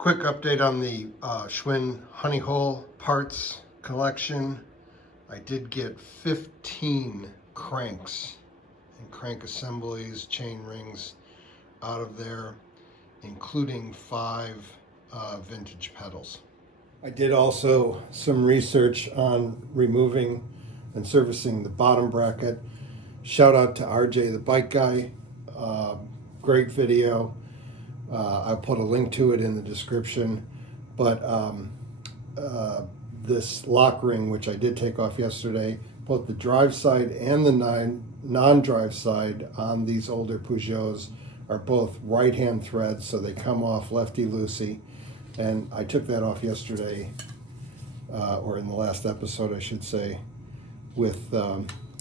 Quick update on the Schwinn honey hole parts collection. I did get 15 cranks and crank assemblies, chain rings out of there, including 5 vintage pedals. I did also some research on removing and servicing the bottom bracket. Shout out to RJ the bike guy. Great video. I'll put a link to it in the description. But this lock ring, which I did take off yesterday, both the drive side and the non-drive side on these older Peugeots are both right-hand threads, so they come off lefty-loosey. And I took that off yesterday, or in the last episode, I should say, with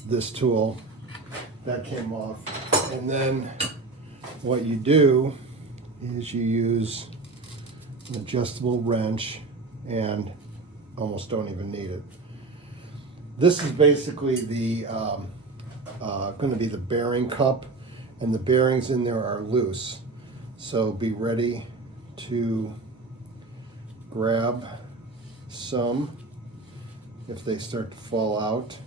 this tool. That came off. And then what you do is you use an adjustable wrench and almost don't even need it. This is basically the going to be the bearing cup, and the bearings in there are loose. So be ready to grab some if they start to fall out.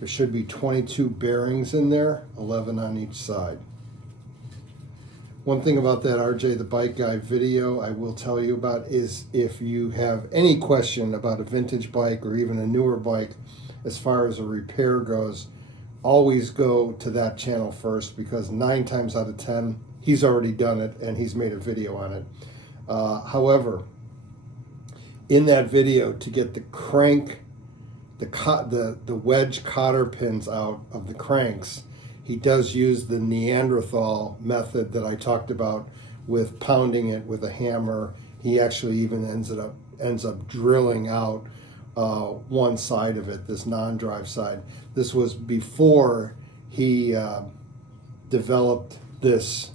There should be 22 bearings in there, 11 on each side. One thing about that RJ the Bike Guy video I will tell you about is if you have any question about a vintage bike or even a newer bike as far as a repair goes, always go to that channel first, because 9 times out of 10 he's already done it and he's made a video on it. However, in that video, to get the crank, the wedge cotter pins out of the cranks, he does use the Neanderthal method that I talked about with pounding it with a hammer. He actually even ends up drilling out one side of it, this non-drive side. This was before he developed this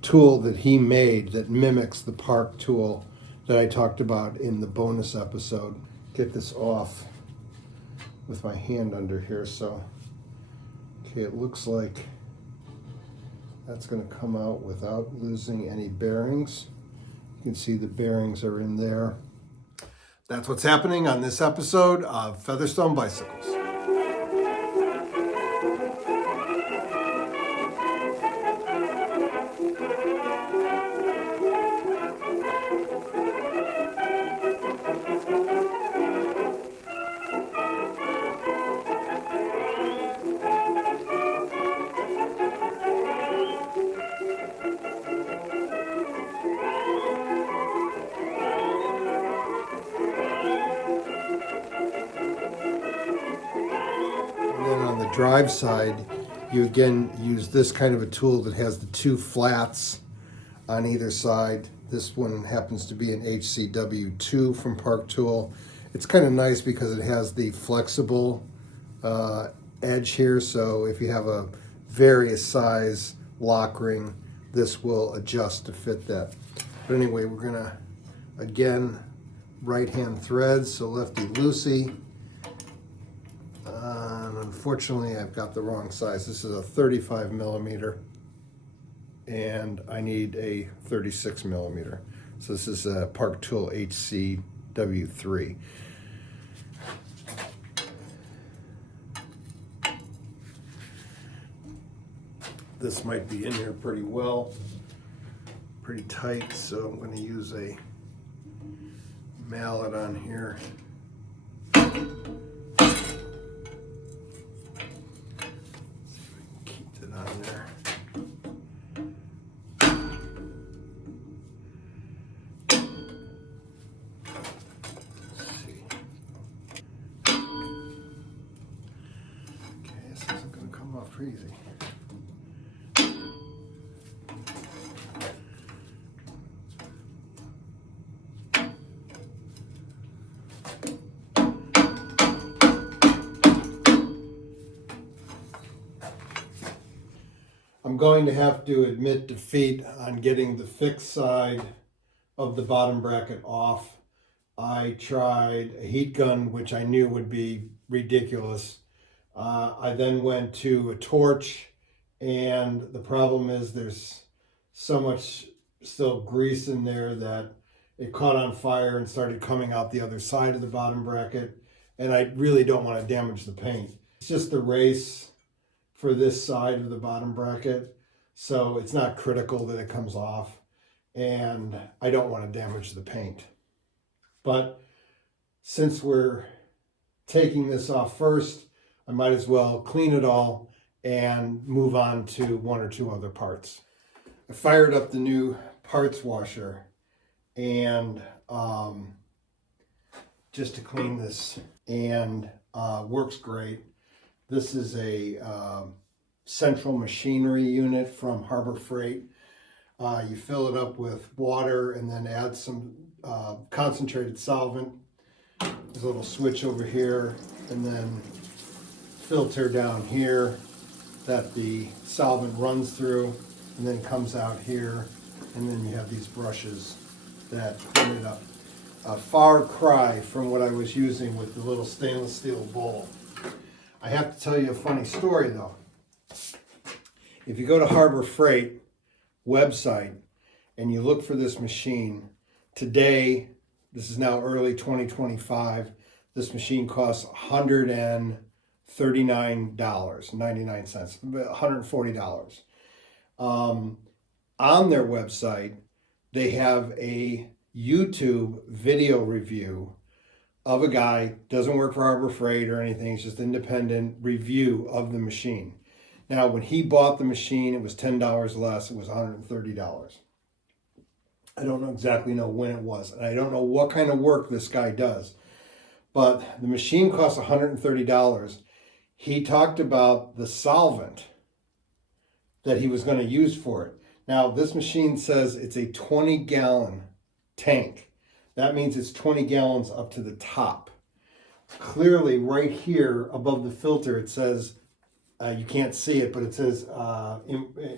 tool that he made that mimics the Park tool that I talked about in the bonus episode. Get this off with my hand under here. So, okay, it looks like that's going to come out without losing any bearings. You can see the bearings are in there. That's what's happening on this episode of Featherstone Bicycles. Drive side, you again use this kind of a tool that has the 2 flats on either side. This one happens to be an HCW2 from Park Tool. It's kind of nice because it has the flexible edge here, so if you have a various size lock ring, this will adjust to fit that. But anyway, we're gonna, again, right hand threads, so lefty loosey. Unfortunately, I've got the wrong size. This is a 35 millimeter, and I need a 36 millimeter. So this is a Park Tool HCW3. This might be in here pretty well, pretty tight, so I'm going to use a mallet on here. On there. Let's see. Okay, this isn't going to come off easy. I'm going to have to admit defeat on getting the fixed side of the bottom bracket off. I tried a heat gun, which I knew would be ridiculous. I then went to a torch, and the problem is there's so much still grease in there that it caught on fire and started coming out the other side of the bottom bracket, and I really don't want to damage the paint. It's just the race for this side of the bottom bracket, so it's not critical that it comes off, and I don't want to damage the paint. But since we're taking this off first, I might as well clean it all and move on to one or two other parts. I fired up the new parts washer and just to clean this, and works great. This is a central machinery unit from Harbor Freight. You fill it up with water and then add some concentrated solvent. There's a little switch over here, and then filter down here that the solvent runs through, and then comes out here, and then you have these brushes that clean it up. A far cry from what I was using with the little stainless steel bowl. I have to tell you a funny story though. If you go to Harbor Freight website and you look for this machine, today, this is now early 2025, this machine costs $139.99, $140. On their website, they have a YouTube video review of a guy, doesn't work for Harbor Freight or anything, it's just independent review of the machine. Now, when he bought the machine, it was $10 less, it was $130. I don't exactly know when it was, and I don't know what kind of work this guy does, but the machine costs $130. He talked about the solvent that he was going to use for it. Now, this machine says it's a 20-gallon tank. That means it's 20 gallons up to the top. Clearly, right here above the filter, it says, you can't see it, but it says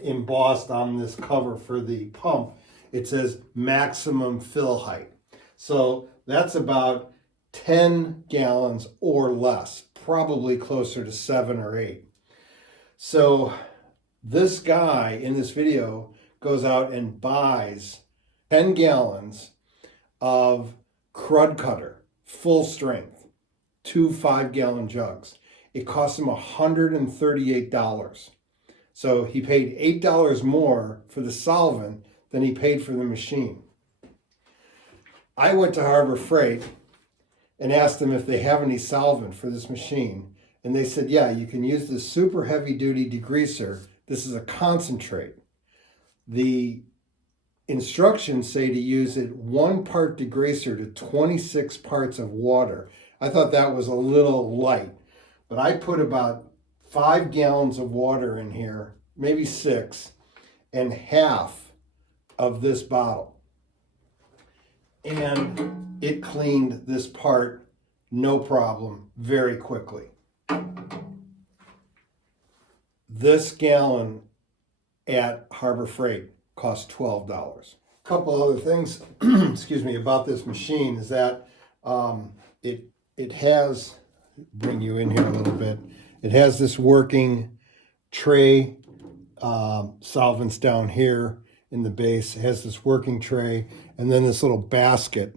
embossed on this cover for the pump, it says maximum fill height. So that's about 10 gallons or less, probably closer to 7 or 8. So this guy in this video goes out and buys 10 gallons of crud cutter, full strength, 2 5-gallon jugs. It cost him $138. So he paid $8 more for the solvent than he paid for the machine. I went to Harbor Freight and asked them if they have any solvent for this machine. And they said, yeah, you can use this super heavy duty degreaser. This is a concentrate. The instructions say to use it 1 part degreaser to 26 parts of water. I thought that was a little light, but I put about 5 gallons of water in here, maybe 6, and half of this bottle. And it cleaned this part, no problem, very quickly. This gallon at Harbor Freight cost $12. A couple other things, excuse me, about this machine is that it has, bring you in here a little bit, it has this working tray, solvents down here in the base. It has this working tray, and then this little basket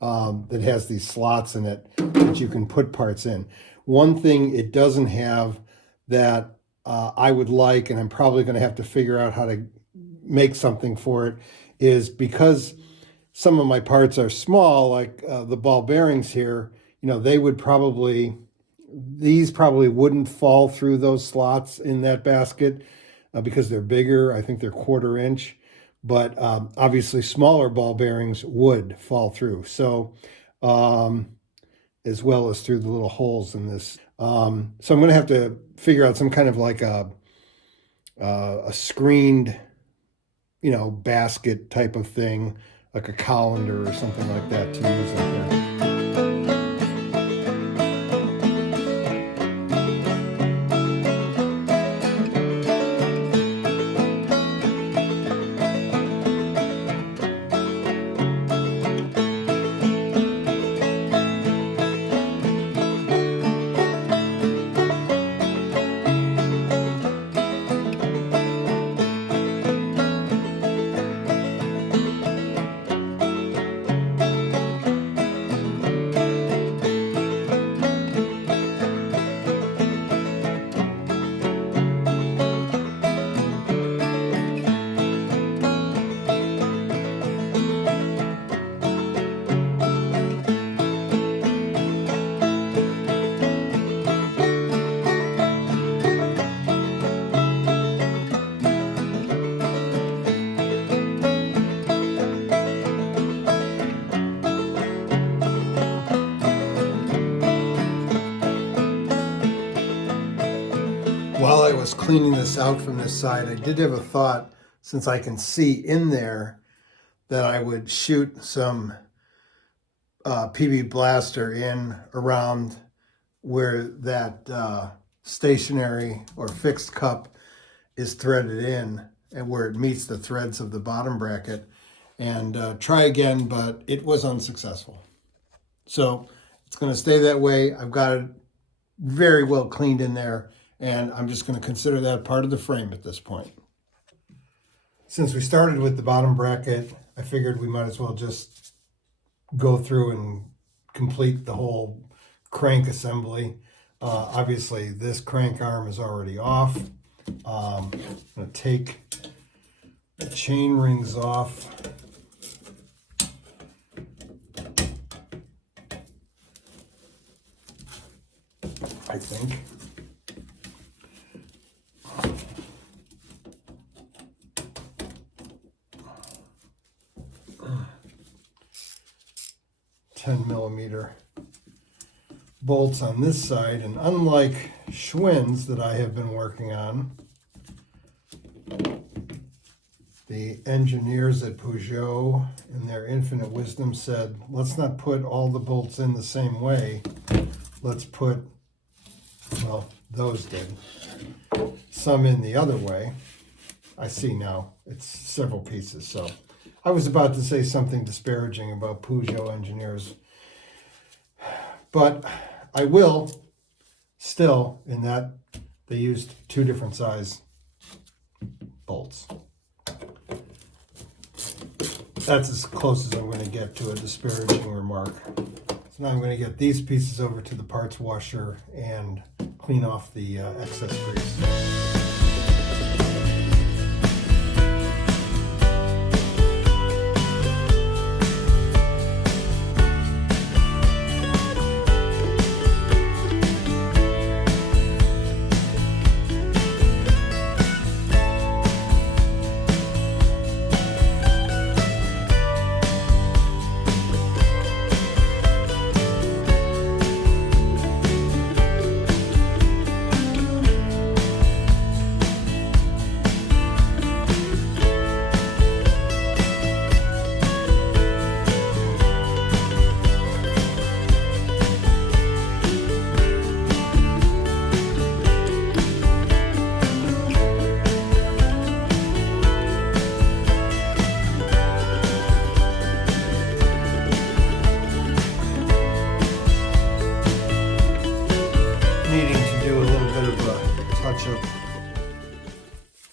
that has these slots in it that you can put parts in. One thing it doesn't have that I would like, and I'm probably going to have to figure out how to make something for it, is some of my parts are small, like the ball bearings here, you know, these probably wouldn't fall through those slots in that basket because they're bigger. I think they're 1/4 inch, but obviously smaller ball bearings would fall through. So, as well as through the little holes in this. So I'm going to have to figure out some kind of like a screened, you know, basket type of thing, like a colander or something like that to use up there. was cleaning this out from this side, I did have a thought, since I can see in there, that I would shoot some PB blaster in around where that stationary or fixed cup is threaded in and where it meets the threads of the bottom bracket, and try again, but it was unsuccessful. So it's going to stay that way. I've got it very well cleaned in there, and I'm just going to consider that part of the frame at this point. Since we started with the bottom bracket, I figured we might as well just go through and complete the whole crank assembly. Obviously, this crank arm is already off. I'm going to take the chain rings off. I think. $10mm bolts on this side, and unlike Schwinn's that I have been working on, the engineers at Peugeot in their infinite wisdom said, let's not put all the bolts in the same way. Let's put, well, those did, some in the other way. I see now it's several pieces. So I was about to say something disparaging about Peugeot engineers, but I will still, in that they used two different size bolts. That's as close as I'm going to get to a disparaging remark. So now I'm going to get these pieces over to the parts washer and clean off the excess grease.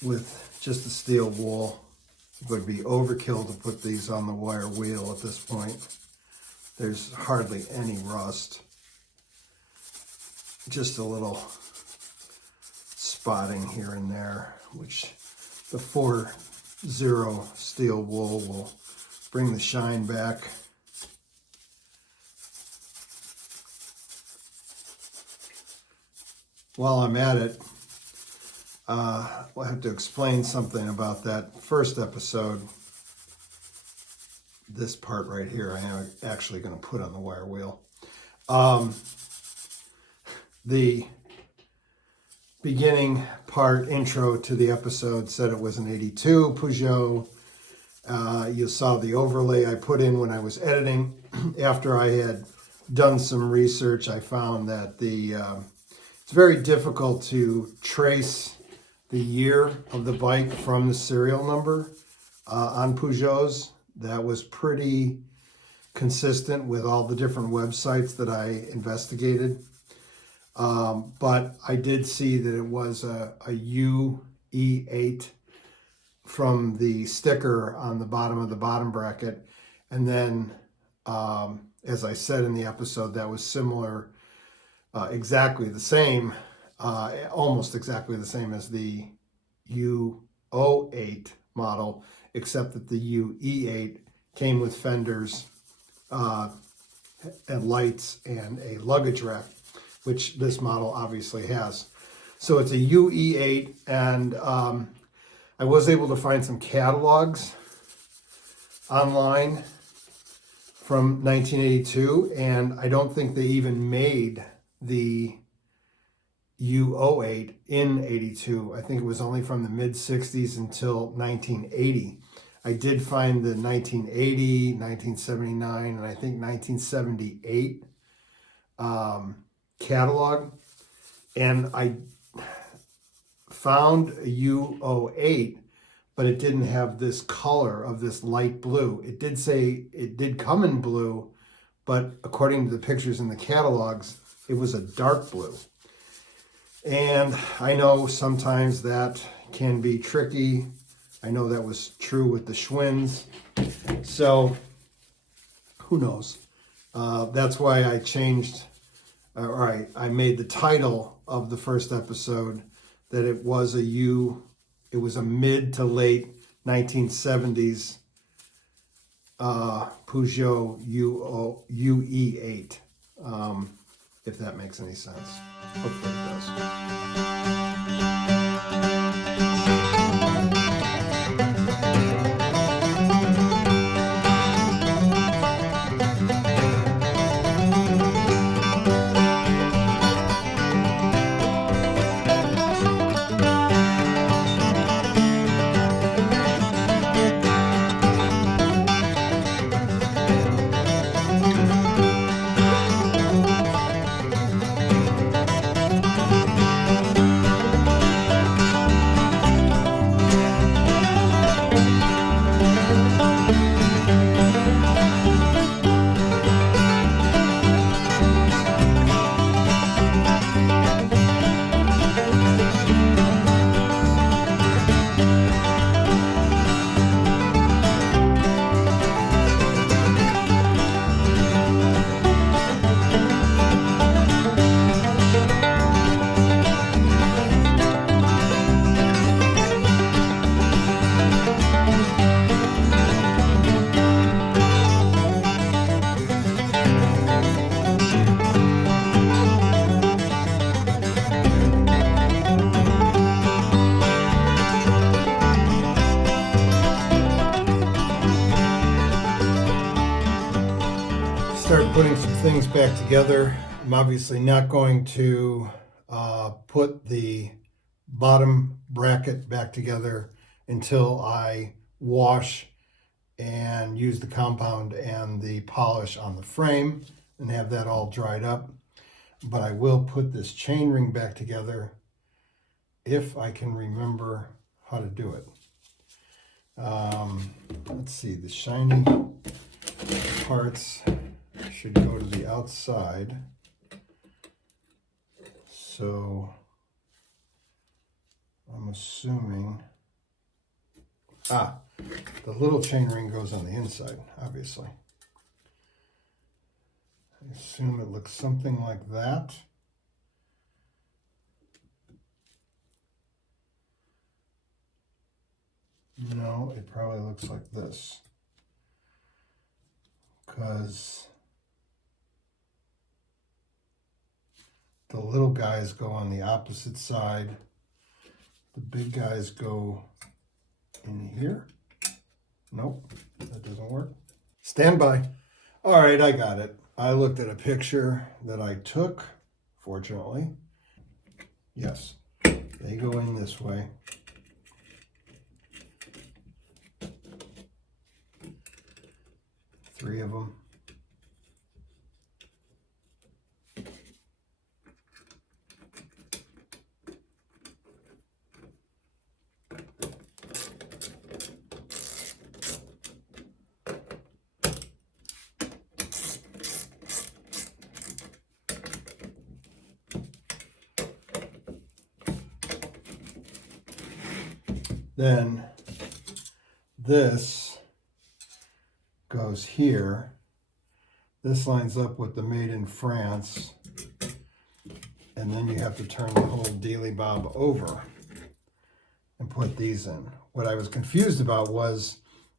With just a steel wool. It would be overkill to put these on the wire wheel at this point. There's hardly any rust. Just a little spotting here and there, which the 4-0 steel wool will bring the shine back. While I'm at it, we'll have to explain something about that first episode. This part right here, I am actually going to put on the wire wheel. The beginning part, intro to the episode, said it was an 82 Peugeot. You saw the overlay I put in when I was editing. After I had done some research, I found that it's very difficult to trace the year of the bike from the serial number on Peugeots. That was pretty consistent with all the different websites that I investigated. But I did see that it was a UE8 from the sticker on the bottom of the bottom bracket. And then, as I said in the episode, that was similar, exactly the same, almost exactly the same as the U08 model, except that the UE8 came with fenders and lights and a luggage rack, which this model obviously has. So it's a UE8, and I was able to find some catalogs online from 1982, and I don't think they even made the U08 in 82. I think it was only from the mid 60s until 1980. I did find the 1980, 1979, and I think 1978 catalog, and I found a U08, but it didn't have this color of this light blue. It did say it did come in blue, but according to the pictures in the catalogs, it was a dark blue. And I know sometimes that can be tricky. I know that was true with the Schwinn's. So who knows? That's why I changed, or I made the title of the first episode that it was a mid to late 1970s Peugeot UE8, if that makes any sense. Hopefully it does. Start putting some things back together. I'm obviously not going to put the bottom bracket back together until I wash and use the compound and the polish on the frame and have that all dried up. But I will put this chain ring back together if I can remember how to do it. Let's see, the shiny parts should go to the outside. So I'm assuming, the little chain ring goes on the inside, obviously. I assume it looks something like that. No, it probably looks like this, because the little guys go on the opposite side. The big guys go in here. Nope, that doesn't work. Stand by. All right, I got it. I looked at a picture that I took, fortunately. Yes, they go in this way. Three of them. Then this goes here. This lines up with the Made in France. And then you have to turn the whole dealy bob over and put these in. What I was confused about was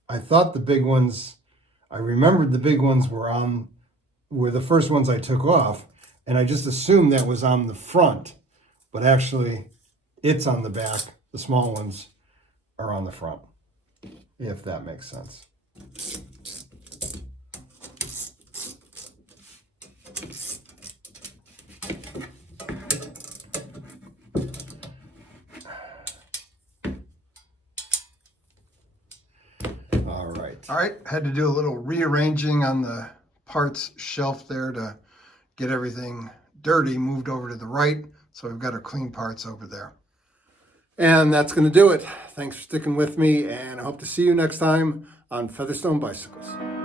I thought the big ones, I remembered the big ones were the first ones I took off, and I just assumed that was on the front, but actually it's on the back. The small ones are on the front, if that makes sense. All right, had to do a little rearranging on the parts shelf there to get everything dirty moved over to the right. So we've got our clean parts over there. And that's going to do it. Thanks for sticking with me, and I hope to see you next time on Featherstone Bicycles.